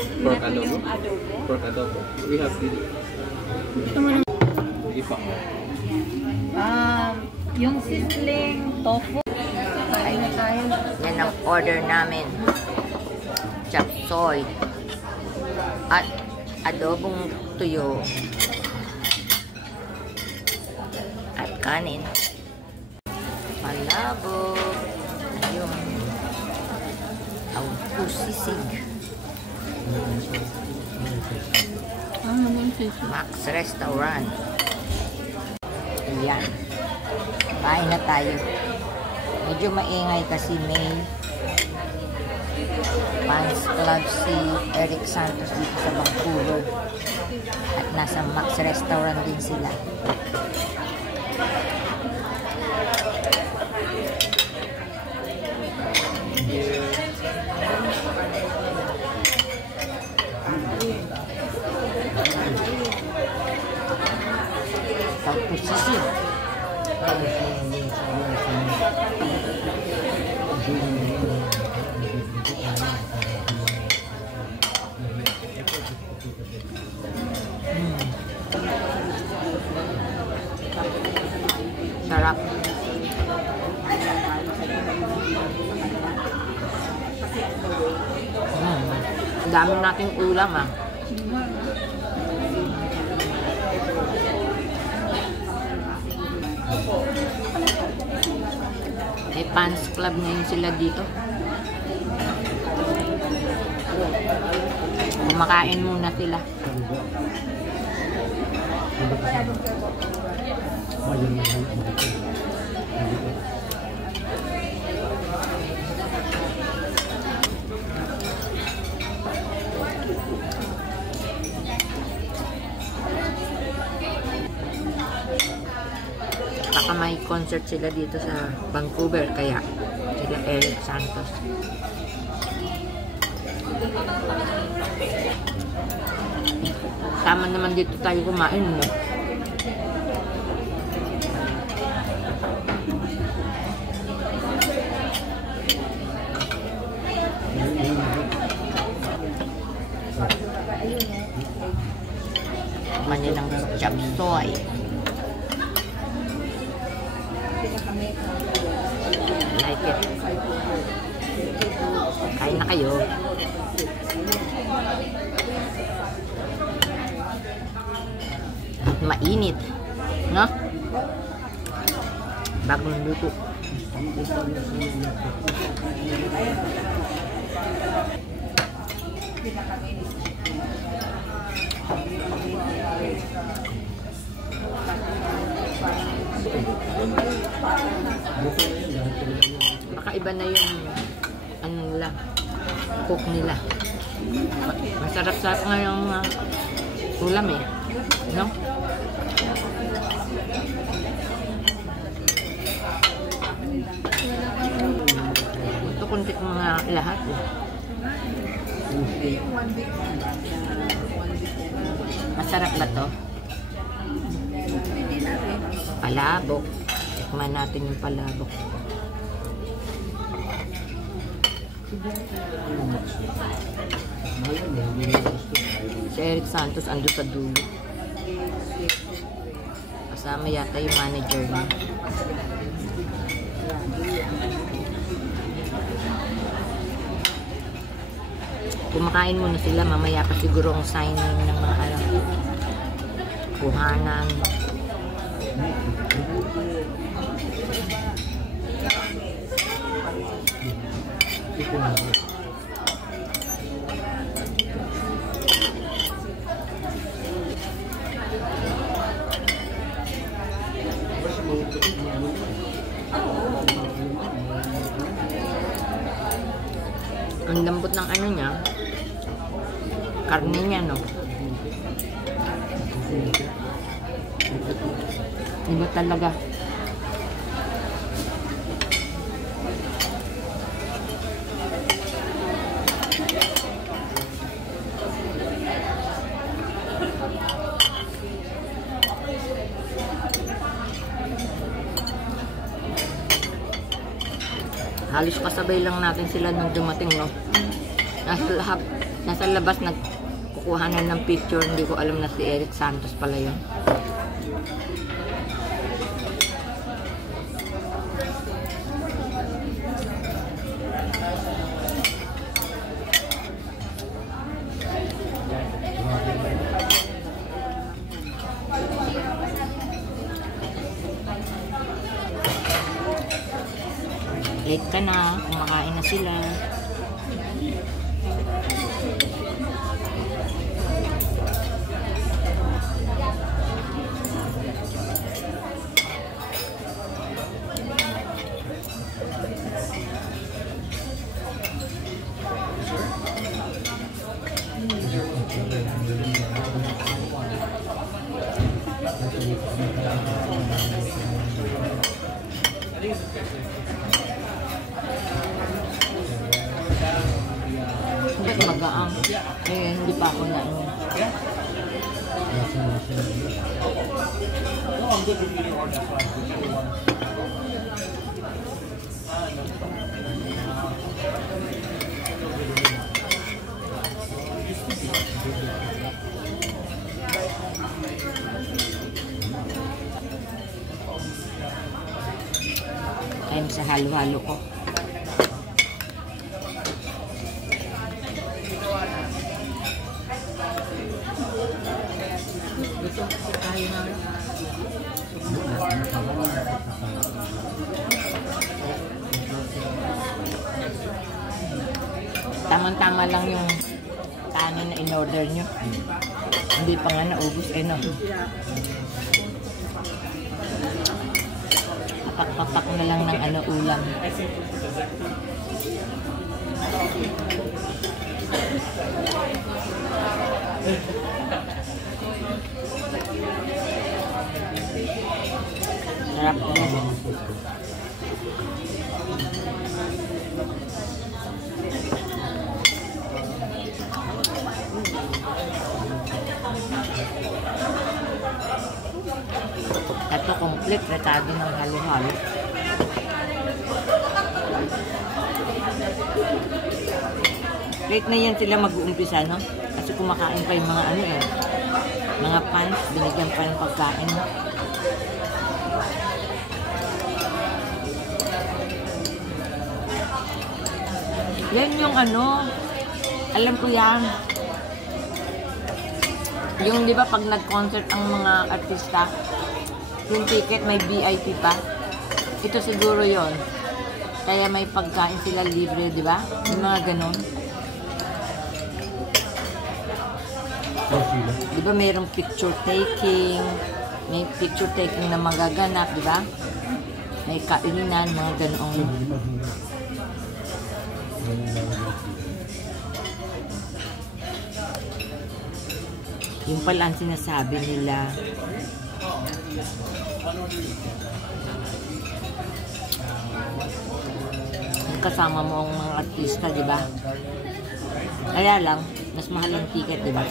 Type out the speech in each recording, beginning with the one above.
Pork adobo? Pork adobo. We have the... Ipa. Yung sizzling tofu. Kain na tayo. Yan ang order namin. Chop suey. At adobong tuyo. At kanin. Palabok. Ayun. Ang pusisig. Max Restaurant. Ayan. Kain na tayo. Medyo maingay kasi may fans club si Eric Santos dito sa Vancouver. At nasa Max Restaurant din sila. Pagpusisig. Sarap. Ang dami nating ulam ah. May fans club ngayon sila dito. Kumakain muna sila. Baka may concert sila dito sa Vancouver, kaya sila Eric Santos. Tama naman dito tayo kumain, no? Manilang chop suey. Like it. Kain na kayo. At mainit, no? Bagong luto. Baka iba na yung ano nila, cook nila. Masarap-sarap nga yung ulam eh, no? Ito kunti ko mga lahat eh. Masarap ba to? Palabok. Tikman natin yung palabok. Si Eric Santos ando sa dulo. Kasama yata yung manager niya. Kumakain muna sila, mamaya pa siguro ang signing ng mga kuhanan. Ang lambot ng ano niya, karne niya, no? Iba talaga. Halos kasabay lang natin sila nung dumating, no? Nasa lahat. Nasa labas nagkukuhanan ng picture. Hindi ko alam na si Eric Santos pala yun. Late ka na, kumakain na sila. Ba't magaang? Eh, hindi pa ako na ano. Ayun sa halo-halo ko. Tamang-tama lang yung kanin na in-order nyo. Hindi pa nga naubos, eh no. Papak-papak na lang ng ano ulam. Sarap din. Ito complete retado ng halo-halo. Late na yan sila mag-uumpisa, no? Kasi kumakain pa yung mga ano eh. Mga pants, binigyan pa ng pagkain. Yan yung ano, alam ko yan. Yung di ba pag nag-concert ang mga artista, yung ticket may VIP pa. Ito siguro yon. Kaya may pagkain sila libre, di ba? Yung mga ganun. Di ba mayroong picture taking, may picture taking na magaganap, di ba? May kainan, mga ganun. Yung pala ang sinasabi nila. Kasama mo ang mga artista, di ba? Kaya lang, mas mahal ang ticket, di ba?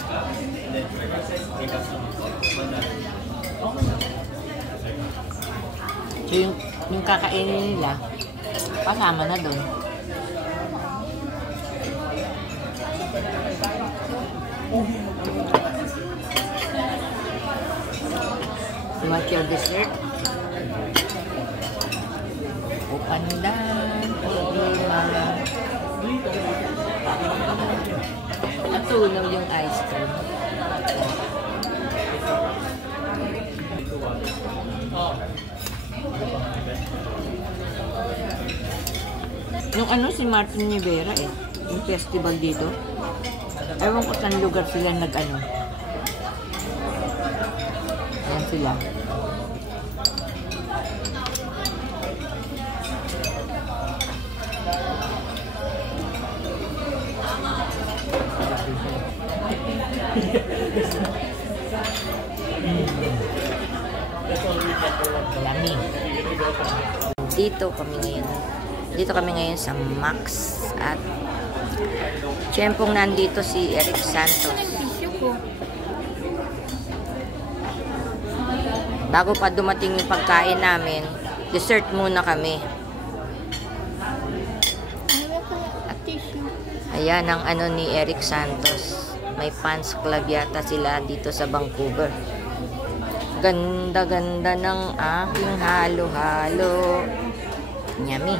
So, yung kakainin nila, kasama na doon. You want your dessert? O pandan, problema. Natunaw yung ice cream. Yung ano si Martin Rivera eh, yung festival dito. Ewan ko saan lugar sila nag-ano. Ayan sila. Lami. Dito kami ngayon sa Max at tiyempong nandito si Eric Santos. Bago pa dumating yung pagkain namin, dessert muna kami. Ayan ang ano ni Eric Santos. May fans club yata sila dito sa Vancouver. Ganda-ganda ng aking halo-halo. Yummy.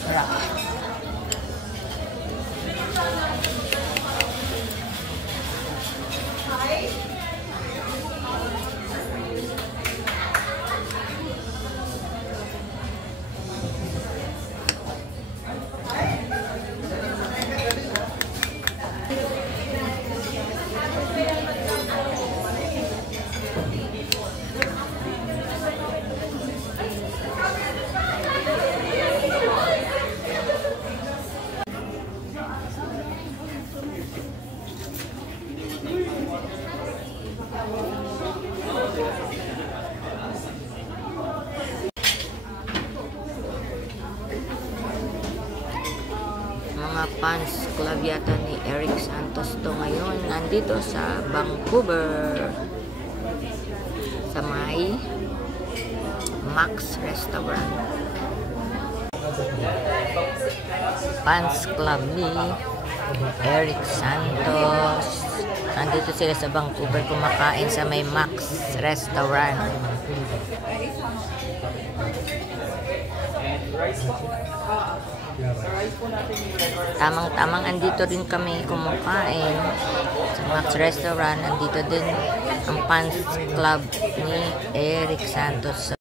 Sarap. Mga fans club yata ni Eric Santos to ngayon. Nandito sa Vancouver. Sa may Max Restaurant. Fans club ni Eric Santos. Nandito sila sa Vancouver kumakain sa may Max Restaurant. Tamang-tamang andito din kami kumakain sa Max Restaurant. Andito din ang fans club ni Eric Santos.